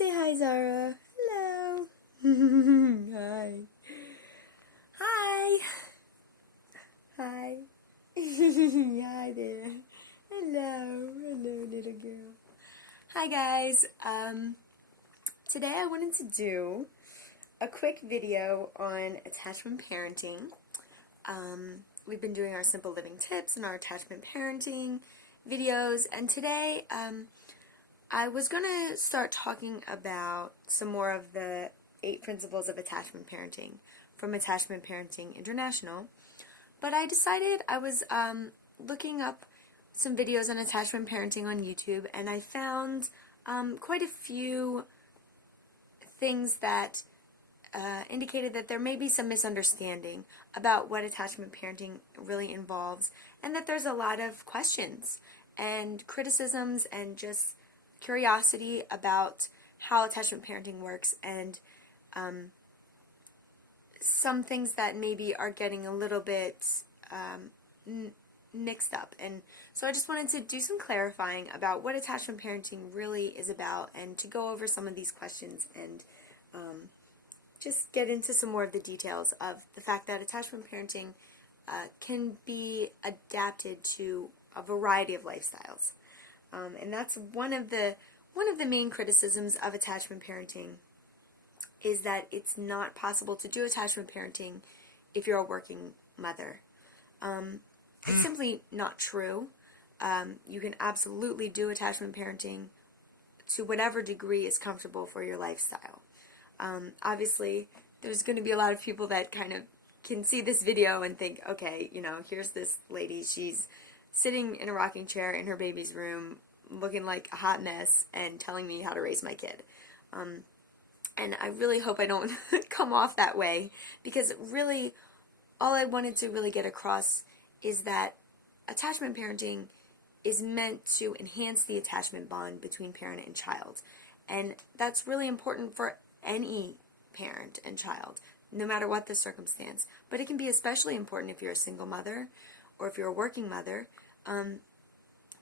say hi, Zara. Hello. Hi. Hi. Hi. Hi there. Hello. Hello, little girl. Hi, guys. Today I wanted to do a quick video on attachment parenting. We've been doing our simple living tips and our attachment parenting videos, and today, I was going to start talking about some more of the 8 principles of attachment parenting from Attachment Parenting International, but I decided I was looking up some videos on attachment parenting on YouTube, and I found quite a few things that indicated that there may be some misunderstanding about what attachment parenting really involves, and that there's a lot of questions and criticisms and just curiosity about how attachment parenting works, and some things that maybe are getting a little bit mixed up. And so I just wanted to do some clarifying about what attachment parenting really is about, and to go over some of these questions and just get into some more of the details of the fact that attachment parenting can be adapted to a variety of lifestyles. And that's one of the main criticisms of attachment parenting, is that it's not possible to do attachment parenting if you're a working mother. It's simply not true. You can absolutely do attachment parenting to whatever degree is comfortable for your lifestyle. Obviously, there's going to be a lot of people that kind of can see this video and think, okay, here's this lady, she's sitting in a rocking chair in her baby's room, looking like a hot mess, and telling me how to raise my kid. And I really hope I don't come off that way, because really, all I wanted to really get across is that attachment parenting is meant to enhance the attachment bond between parent and child. And that's really important for any parent and child, no matter what the circumstance. But it can be especially important if you're a single mother or if you're a working mother,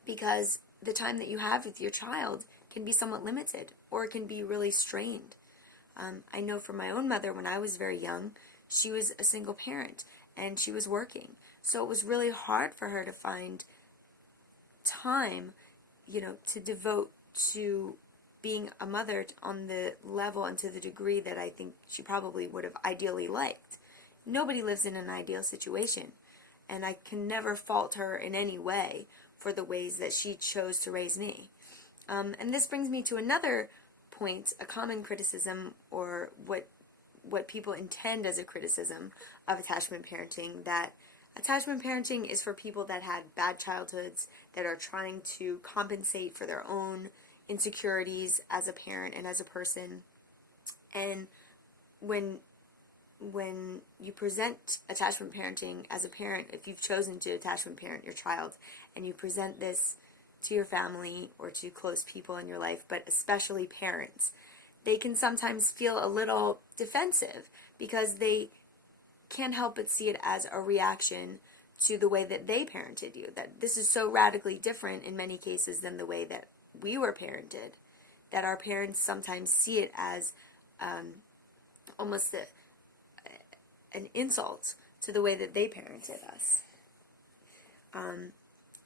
because the time that you have with your child can be somewhat limited, or it can be really strained. I know from my own mother, when I was very young, she was a single parent and she was working. So it was really hard for her to find time, to devote to being a mother on the level and to the degree that I think she probably would have ideally liked. Nobody lives in an ideal situation, and I can never fault her in any way for the ways that she chose to raise me. And this brings me to another point, a common criticism, or what people intend as a criticism of attachment parenting, that attachment parenting is for people that had bad childhoods, that are trying to compensate for their own insecurities as a parent and as a person. And when you present attachment parenting as a parent, if you've chosen to attachment parent your child, and you present this to your family or to close people in your life, but especially parents, they can sometimes feel a little defensive, because they can't help but see it as a reaction to the way that they parented you, that this is so radically different in many cases than the way that we were parented, that our parents sometimes see it as almost an insult to the way that they parented us.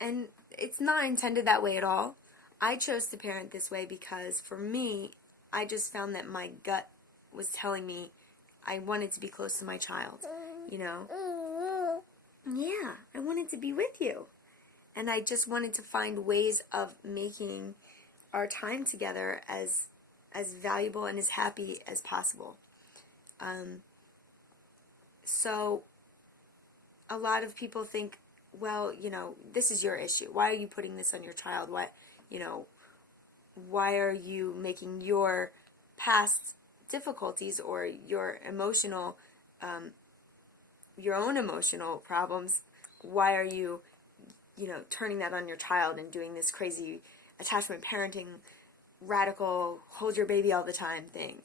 And it's not intended that way at all. I chose to parent this way because, for me, I just found that my gut was telling me I wanted to be close to my child, Yeah, I wanted to be with you. And I just wanted to find ways of making our time together as valuable and as happy as possible. So a lot of people think, well, this is your issue. Why are you putting this on your child? Why are you making your past difficulties or your own emotional problems, why are you, turning that on your child and doing this crazy attachment parenting, radical, hold your baby all the time thing?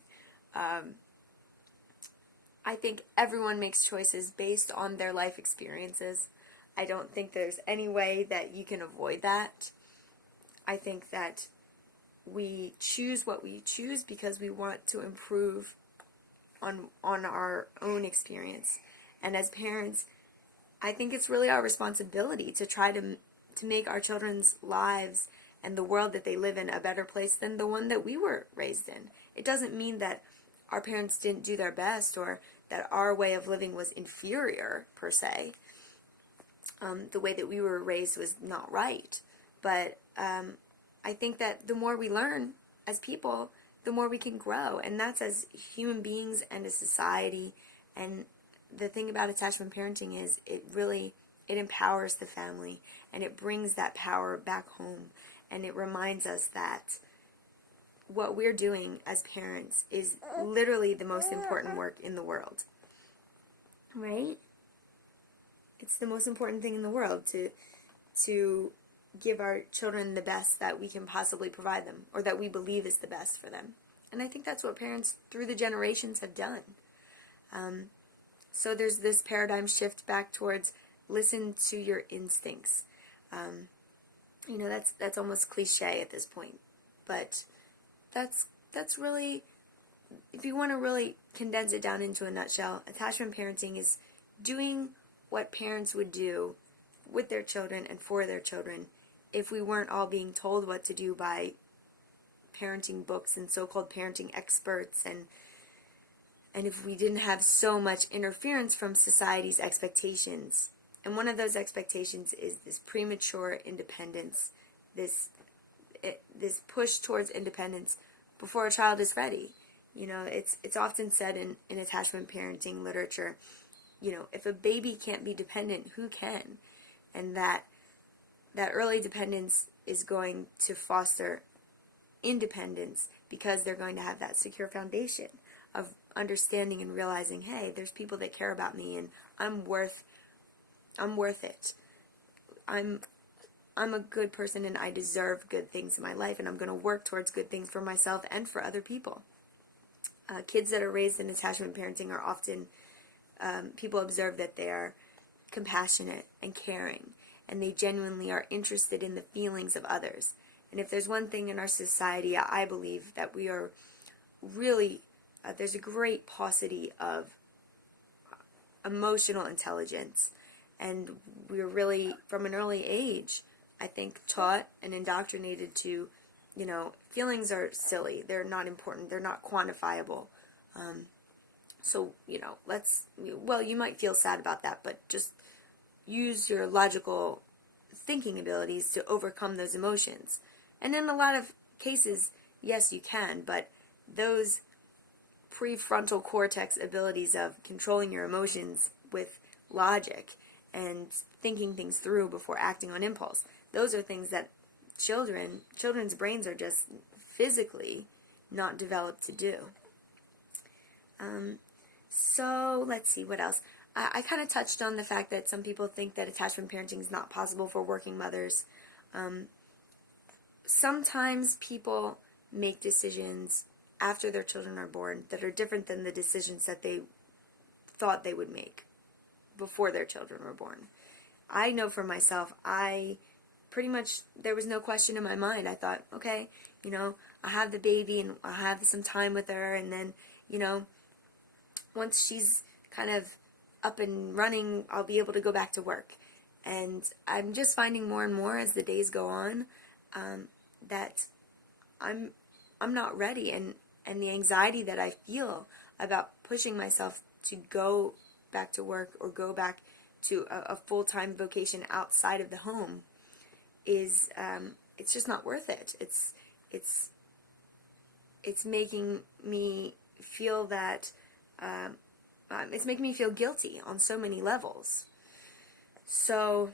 I think everyone makes choices based on their life experiences. I don't think there's any way that you can avoid that. I think that we choose what we choose because we want to improve on our own experience. And as parents, I think it's really our responsibility to try to make our children's lives and the world that they live in a better place than the one that we were raised in. It doesn't mean that our parents didn't do their best or that our way of living was inferior, per se. The way that we were raised was not right. But I think that the more we learn as people, the more we can grow. And that's as human beings and as society. And the thing about attachment parenting is it empowers the family. And it brings that power back home. And it reminds us that what we're doing as parents is literally the most important work in the world. Right? It's the most important thing in the world to give our children the best that we can possibly provide them, or that we believe is the best for them. And I think that's what parents through the generations have done. So there's this paradigm shift back towards listen to your instincts. That's almost cliche at this point, but that's really, if you want to really condense it down into a nutshell, attachment parenting is doing what parents would do with their children and for their children if we weren't all being told what to do by parenting books and so-called parenting experts, and if we didn't have so much interference from society's expectations. And one of those expectations is this premature independence, this push towards independence before a child is ready. It's often said in attachment parenting literature, if a baby can't be dependent, who can? And that early dependence is going to foster independence because they're going to have that secure foundation of understanding and realizing, hey, there's people that care about me and I'm worth it. I'm a good person and I deserve good things in my life, and I'm going to work towards good things for myself and for other people. Kids that are raised in attachment parenting are often, people observe that they are compassionate and caring, and they genuinely are interested in the feelings of others. And if there's one thing in our society, I believe that we are really, there's a great paucity of emotional intelligence. And we're really, from an early age, I think, taught and indoctrinated to, feelings are silly. They're not important. They're not quantifiable. So, you might feel sad about that, but just use your logical thinking abilities to overcome those emotions. And in a lot of cases, yes, you can, but those prefrontal cortex abilities of controlling your emotions with logic and thinking things through before acting on impulse, those are things that children's brains are just physically not developed to do. So let's see, what else? I kind of touched on the fact that some people think that attachment parenting is not possible for working mothers. Sometimes people make decisions after their children are born that are different than the decisions that they thought they would make before their children were born. I know for myself, pretty much, there was no question in my mind. I thought, okay, I have the baby and I'll have some time with her, and then, once she's kind of up and running, I'll be able to go back to work. And I'm just finding more and more as the days go on that I'm not ready, and the anxiety that I feel about pushing myself to go back to work or go back to a full-time vocation outside of the home is it's just not worth it. It's making me feel that it's making me feel guilty on so many levels. So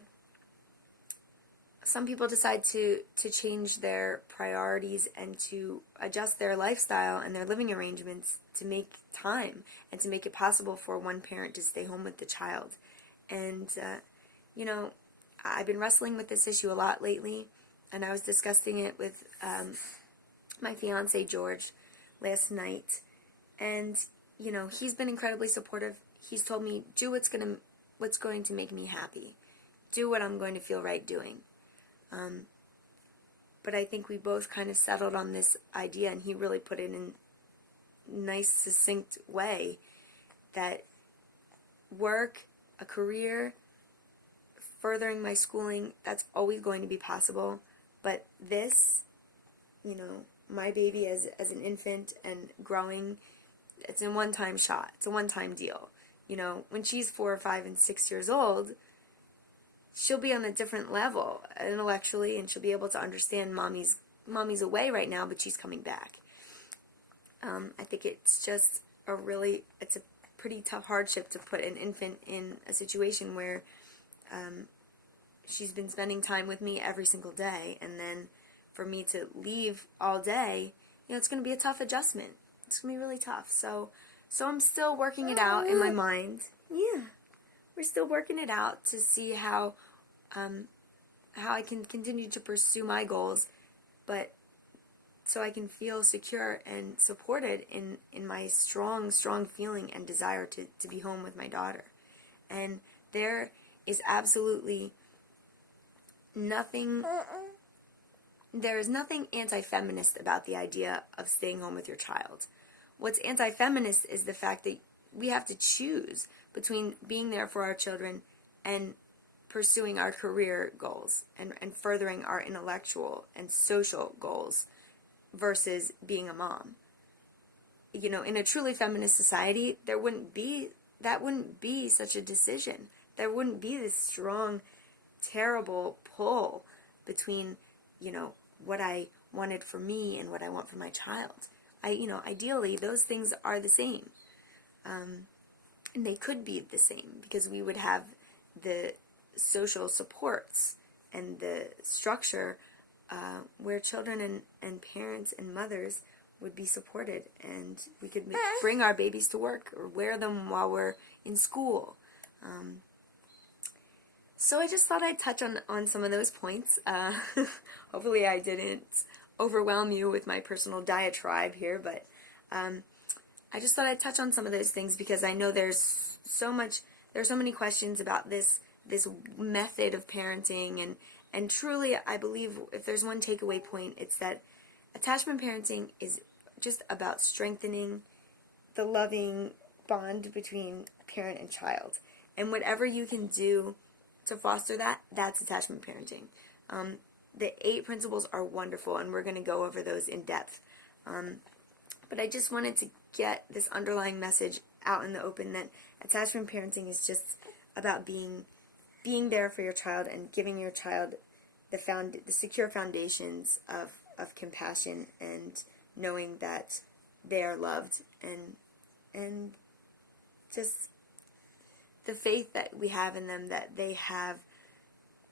some people decide to change their priorities and to adjust their lifestyle and their living arrangements to make time and to make it possible for one parent to stay home with the child. And, I've been wrestling with this issue a lot lately, and I was discussing it with my fiance, George, last night. And, he's been incredibly supportive. He's told me, do what's going to make me happy. Do what I'm going to feel right doing. but I think we both kind of settled on this idea, and he really put it in a nice, succinct way, that work, a career, furthering my schooling, that's always going to be possible. But this, my baby as an infant and growing, it's a one-time shot. It's a one-time deal. When she's 4 or 5 and 6 years old, she'll be on a different level intellectually, and she'll be able to understand mommy's away right now, but she's coming back. I think it's just it's a pretty tough hardship to put an infant in a situation where she's been spending time with me every single day, and then for me to leave all day, it's going to be a tough adjustment. It's going to be really tough. So I'm still working it out in my mind. Yeah, we're still working it out to see how I can continue to pursue my goals, but so I can feel secure and supported in my strong feeling and desire to be home with my daughter. And there is absolutely nothing, there is nothing anti-feminist about the idea of staying home with your child. What's anti-feminist is the fact that we have to choose between being there for our children and pursuing our career goals and furthering our intellectual and social goals versus being a mom. In a truly feminist society, that wouldn't be such a decision. There wouldn't be this strong, terrible pull between, what I wanted for me and what I want for my child. Ideally, those things are the same. And they could be the same because we would have the social supports and the structure where children and parents and mothers would be supported, and we could bring our babies to work or wear them while we're in school. So I just thought I'd touch on some of those points. Hopefully I didn't overwhelm you with my personal diatribe here, but I just thought I'd touch on some of those things because I know there's so many questions about this method of parenting, and truly I believe if there's one takeaway point, it's that attachment parenting is just about strengthening the loving bond between parent and child. And whatever you can do to foster that, that's attachment parenting. The 8 principles are wonderful, and we're going to go over those in depth. But I just wanted to get this underlying message out in the open that attachment parenting is just about being there for your child and giving your child the secure foundations of compassion and knowing that they are loved, and just the faith that we have in them, that they have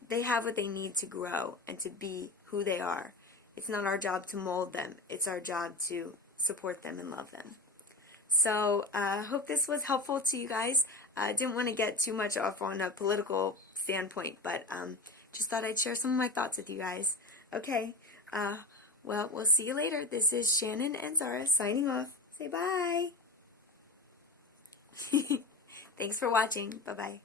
what they need to grow and to be who they are. It's not our job to mold them. It's our job to support them and love them. So I hope this was helpful to you guys. I didn't want to get too much off on a political standpoint, but just thought I'd share some of my thoughts with you guys. Okay, well, we'll see you later. This is Shannon and Zara signing off. Say bye. Thanks for watching. Bye-bye.